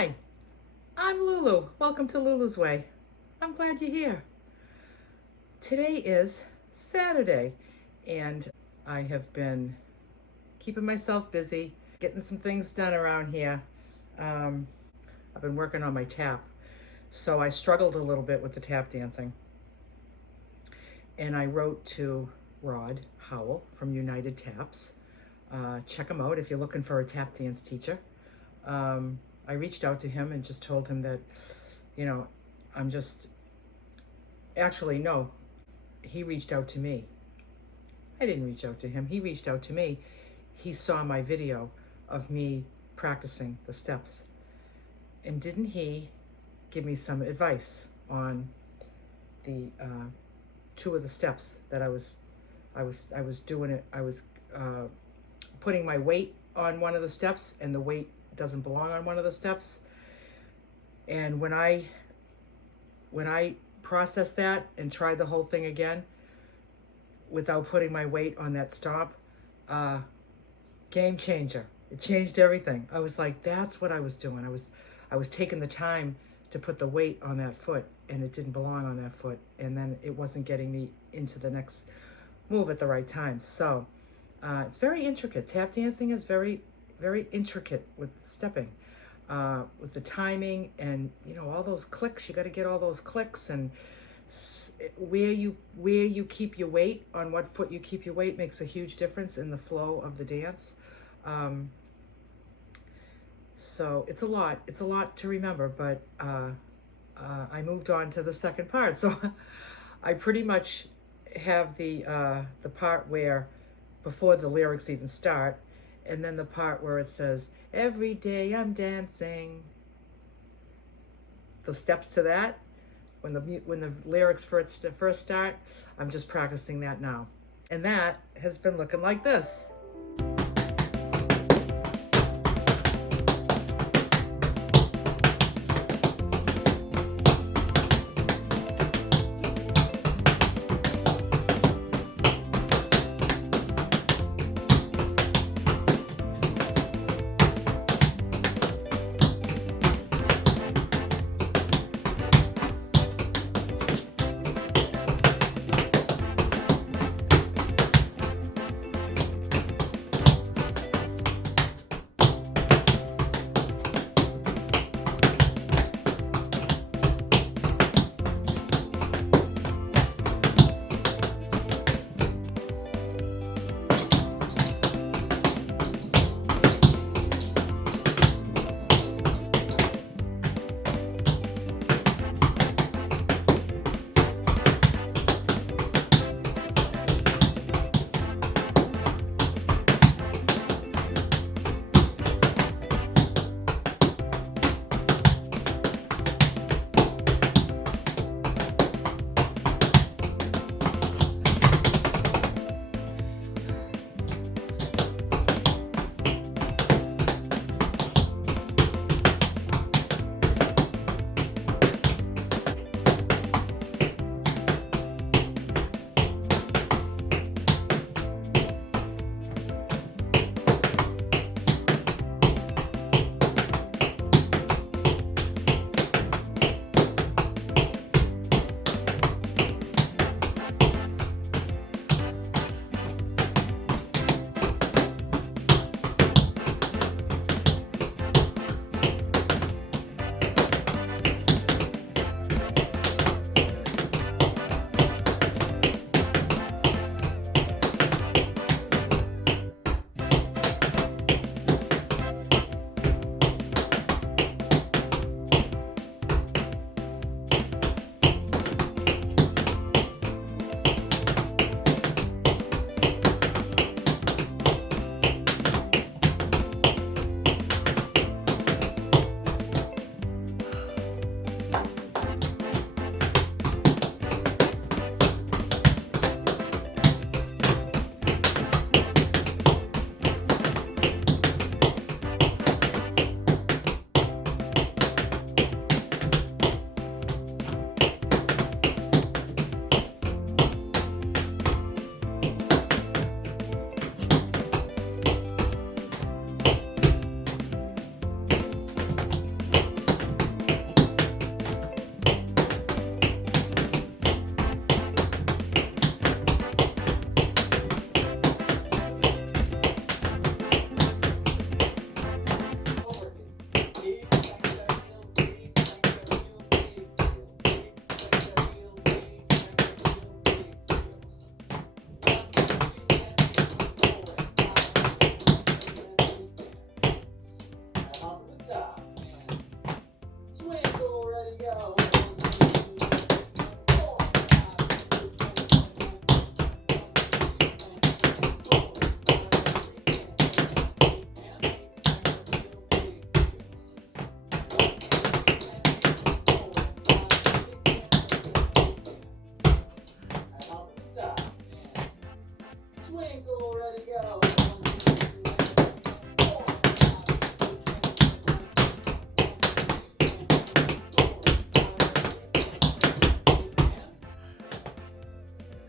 Hi, I'm Lulu. Welcome to Lulu's Way. I'm glad you're here. Today is Saturday, and I have been keeping myself busy, getting some things done around here. I've been working on my tap, so I struggled a little bit with the tap dancing. And I wrote to Rod Howell from United Taps. Check him out if you're looking for a tap dance teacher. I reached out to him and just told him that, no, he reached out to me. I didn't reach out to him. He reached out to me. He saw my video of me practicing the steps. And didn't he give me some advice on the two of the steps that I was doing it. I was putting my weight on one of the steps, and the weight doesn't belong on one of the steps. And when I processed that and tried the whole thing again without putting my weight on that stomp, game changer. It changed everything. I was like, that's what I was doing. I was taking the time to put the weight on that foot, and it didn't belong on that foot, and then it wasn't getting me into the next move at the right time. So it's very intricate. Tap dancing is very, very intricate with stepping, with the timing and all those clicks. You got to get all those clicks, and where you keep your weight, on what foot you keep your weight, makes a huge difference in the flow of the dance. So it's a lot to remember, but I moved on to the second part. So I pretty much have the part where before the lyrics even start, and then the part where it says, every day I'm dancing. The steps to that, when the lyrics first start, I'm just practicing that now. And that has been looking like this. stop. Twinkle, ready, go. Twinkle, ready, go.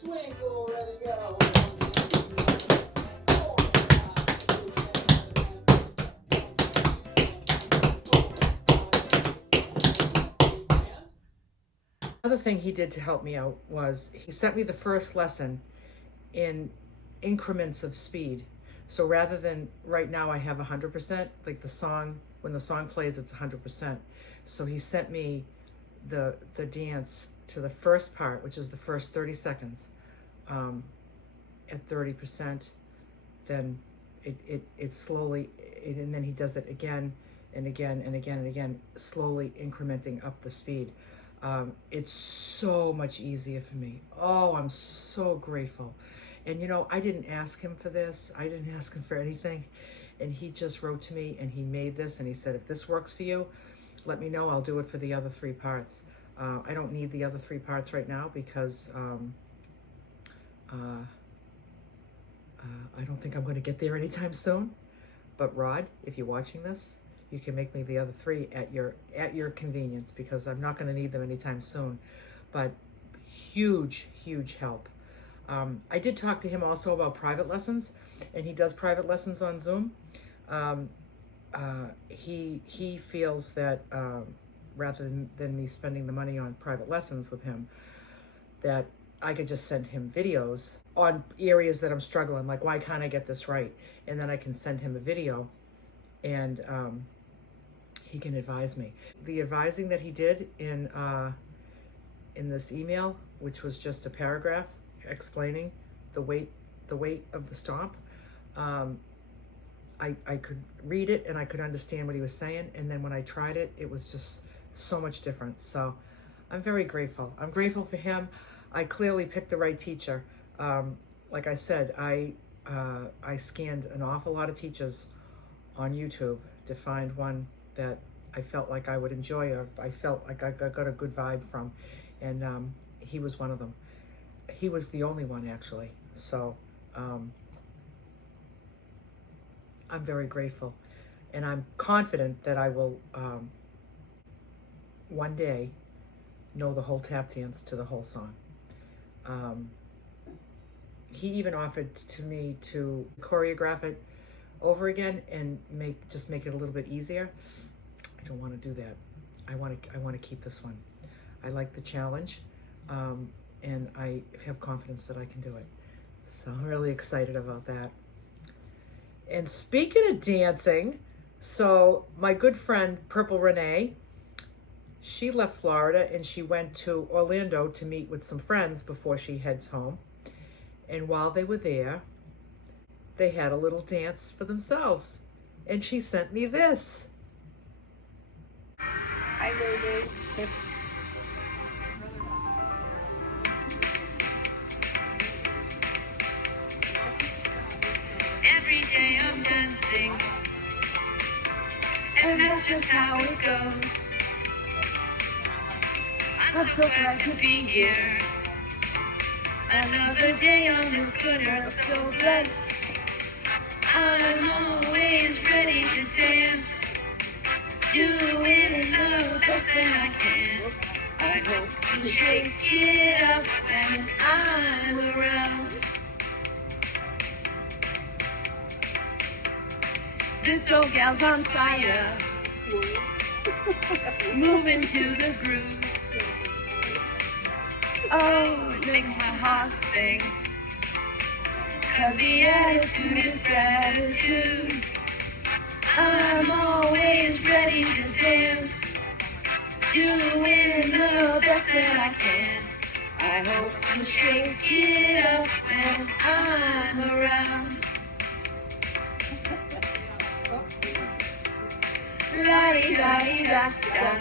Twinkle, ready, go. Another thing he did to help me out was he sent me the first lesson in increments of speed. So rather than right now I have 100%, like the song, when the song plays, it's 100%. So he sent me the dance to the first part, which is the first 30 seconds, at 30%. Then it slowly, and then he does it again and again and again and again, slowly incrementing up the speed. It's so much easier for me. Oh, I'm so grateful. And you know, I didn't ask him for this. I didn't ask him for anything. And he just wrote to me and he made this and he said, if this works for you, let me know. I'll do it for the other 3 parts. I don't need the other 3 parts right now because I don't think I'm going to get there anytime soon. But Rod, if you're watching this, you can make me the other 3 at your convenience because I'm not going to need them anytime soon. But huge, huge help. I did talk to him also about private lessons, and he does private lessons on Zoom. He feels that rather than me spending the money on private lessons with him, that I could just send him videos on areas that I'm struggling, like why can't I get this right? And then I can send him a video and he can advise me. The advising that he did in this email, which was just a paragraph explaining the weight of the stomp, I could read it and I could understand what he was saying, and then when I tried it, it was just so much different. So I'm very grateful. I'm grateful for him. I clearly picked the right teacher. Like I said, I scanned an awful lot of teachers on YouTube to find one that I felt like I would enjoy, or I felt like I got a good vibe from, and he was one of them. He was the only one, actually. So I'm very grateful, and I'm confident that I will one day know the whole tap dance to the whole song. He even offered to me to choreograph it over again and make it a little bit easier. I don't want to do that. I want to keep this one. I like the challenge, and I have confidence that I can do it. So I'm really excited about that. And speaking of dancing, so my good friend Purple Renee, she left Florida and she went to Orlando to meet with some friends before she heads home. And while they were there, they had a little dance for themselves. And she sent me this. Hi, baby. Every day I'm dancing, and that's just how it goes. I'm so glad to be here. Another day on this Twitter, so blessed. I'm always ready to dance, doing the best that I can. I hope you shake it up when I'm around. This old gal's on fire, moving to the groove. Oh, it makes my heart sing, 'cause the attitude is gratitude. I'm always ready to dance, doing the best that I can. I hope you shake it up when I'm around. La-di-da-di-da-da.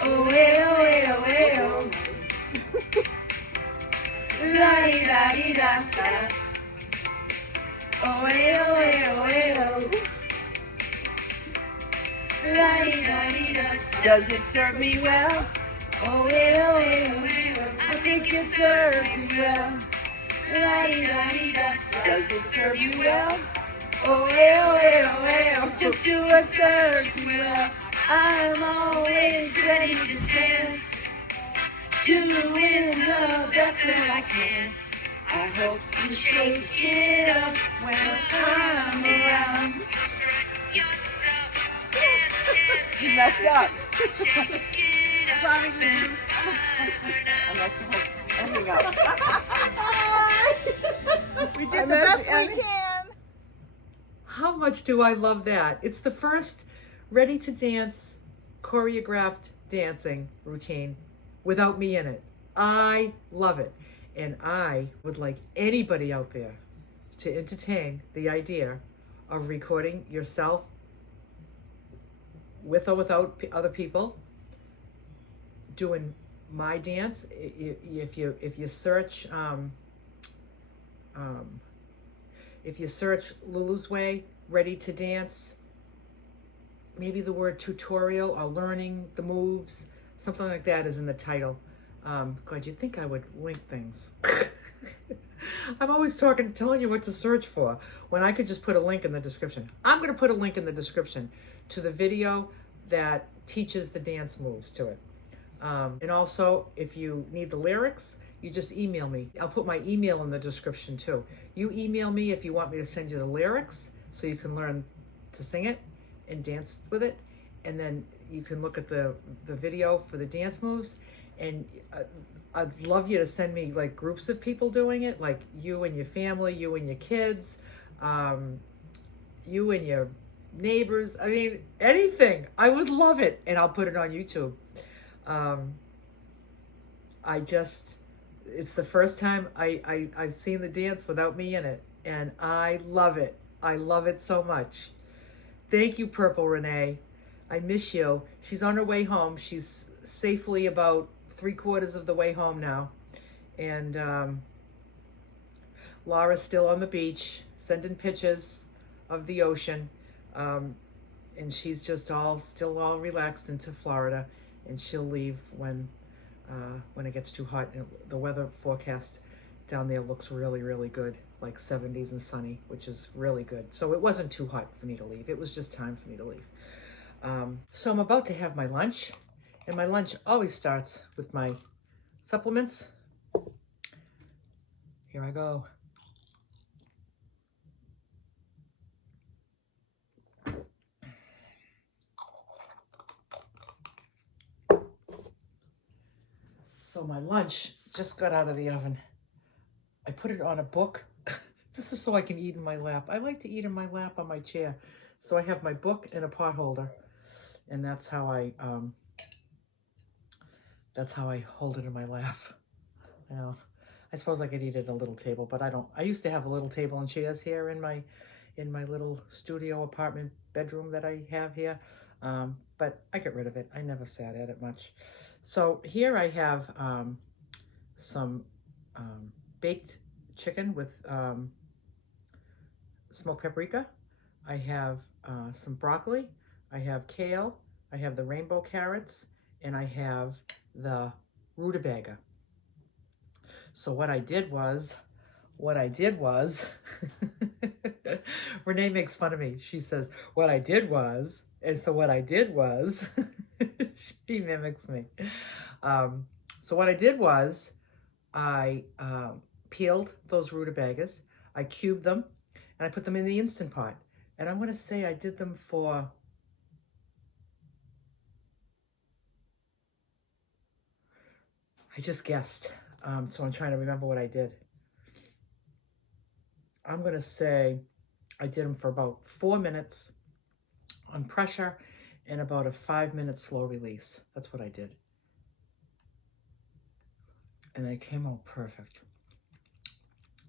Oh, eh, oh, eh, oh, eh, oh. La-di-da-di-da-da. Oh, eh, oh, eh, oh, eh, oh. La-di-da-di-da. Does it serve me well? Oh, eh, oh, eh, oh, eh, oh. I think it serves me well. La-di-da-di-da. Does it serve you well? Oh, eh, oh, eh, oh, eh, oh. Just do what serves me well. I'm always ready to dance, doing the best that I can. I hope you shake it up when I'm around. You messed up. Sorry, Lou. I messed the whole ending up. We did the best we can. How much do I love that? It's the first ready to dance, choreographed dancing routine without me in it. I love it. And I would like anybody out there to entertain the idea of recording yourself with or without other people doing my dance. If you search Lulu's Way ready to dance, maybe the word tutorial or learning the moves, something like that is in the title. God, you'd think I would link things. I'm always telling you what to search for when I could just put a link in the description. I'm going to put a link in the description to the video that teaches the dance moves to it. And also, if you need the lyrics, you just email me. I'll put my email in the description too. You email me if you want me to send you the lyrics so you can learn to sing it and dance with it. And then you can look at the video for the dance moves. And I'd love you to send me like groups of people doing it, like you and your family, you and your kids, you and your neighbors. I mean, anything. I would love it. And I'll put it on YouTube. It's the first time I've seen the dance without me in it. And I love it. I love it so much. Thank you, Purple Renee. I miss you. She's on her way home. She's safely about 3/4 of the way home now. And Laura's still on the beach, sending pictures of the ocean. And she's just still all relaxed into Florida. And she'll leave when it gets too hot. And the weather forecast down there looks really, really good, like 70s and sunny, which is really good. So it wasn't too hot for me to leave. It was just time for me to leave. So I'm about to have my lunch, and my lunch always starts with my supplements. Here I go. So my lunch just got out of the oven. I put it on a book. This is so I can eat in my lap. I like to eat in my lap on my chair. So I have my book and a pot holder, and that's how I hold it in my lap. You know, I suppose I could eat at a little table, but I don't. I used to have a little table and chairs here in my little studio apartment bedroom that I have here. But I got rid of it. I never sat at it much. So here I have some baked chicken with smoked paprika. I have some broccoli. I have kale. I have the rainbow carrots. And I have the rutabaga. So what I did was, Renee makes fun of me. She says, what I did was, and so what I did was, she mimics me. So what I did was, I peeled those rutabagas, I cubed them, and I put them in the Instant Pot. And I'm going to say I did them for, I just guessed. So I'm trying to remember what I did. I'm going to say I did them for about 4 minutes on pressure and about a 5-minute slow release. That's what I did. And they came out perfect.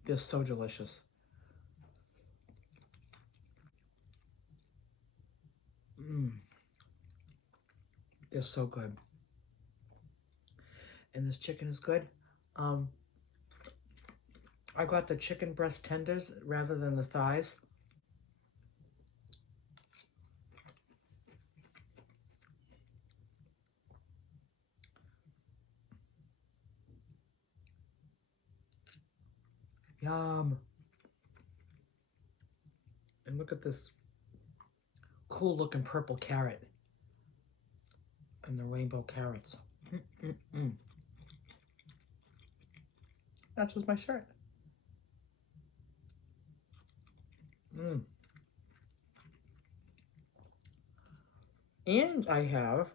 They're so delicious. They're so good. And this chicken is good. I got the chicken breast tenders rather than the thighs. Yum. And look at this cool looking purple carrot and the rainbow carrots. That's just my shirt. And I have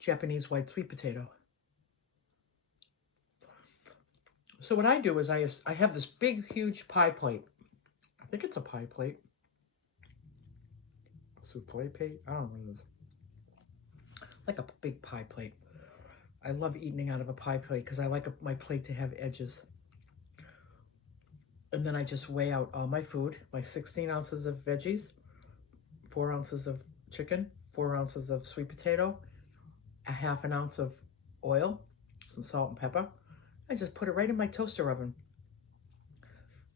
Japanese white sweet potato. So what I do is I have this big, huge pie plate. I think it's a pie plate. Souffle plate? I don't know what it is. Like a big pie plate. I love eating out of a pie plate because I like my plate to have edges. And then I just weigh out all my food, my 16 ounces of veggies, 4 ounces of chicken, 4 ounces of sweet potato, a half an ounce of oil, some salt and pepper. I just put it right in my toaster oven.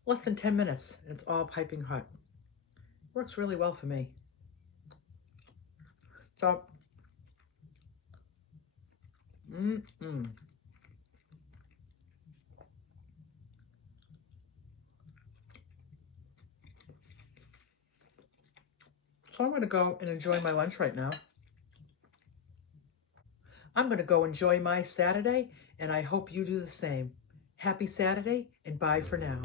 Less than 10 minutes. It's all piping hot. Works really well for me. So, So I'm going to go and enjoy my lunch right now. I'm going to go enjoy my Saturday, and I hope you do the same. Happy Saturday, and bye for now.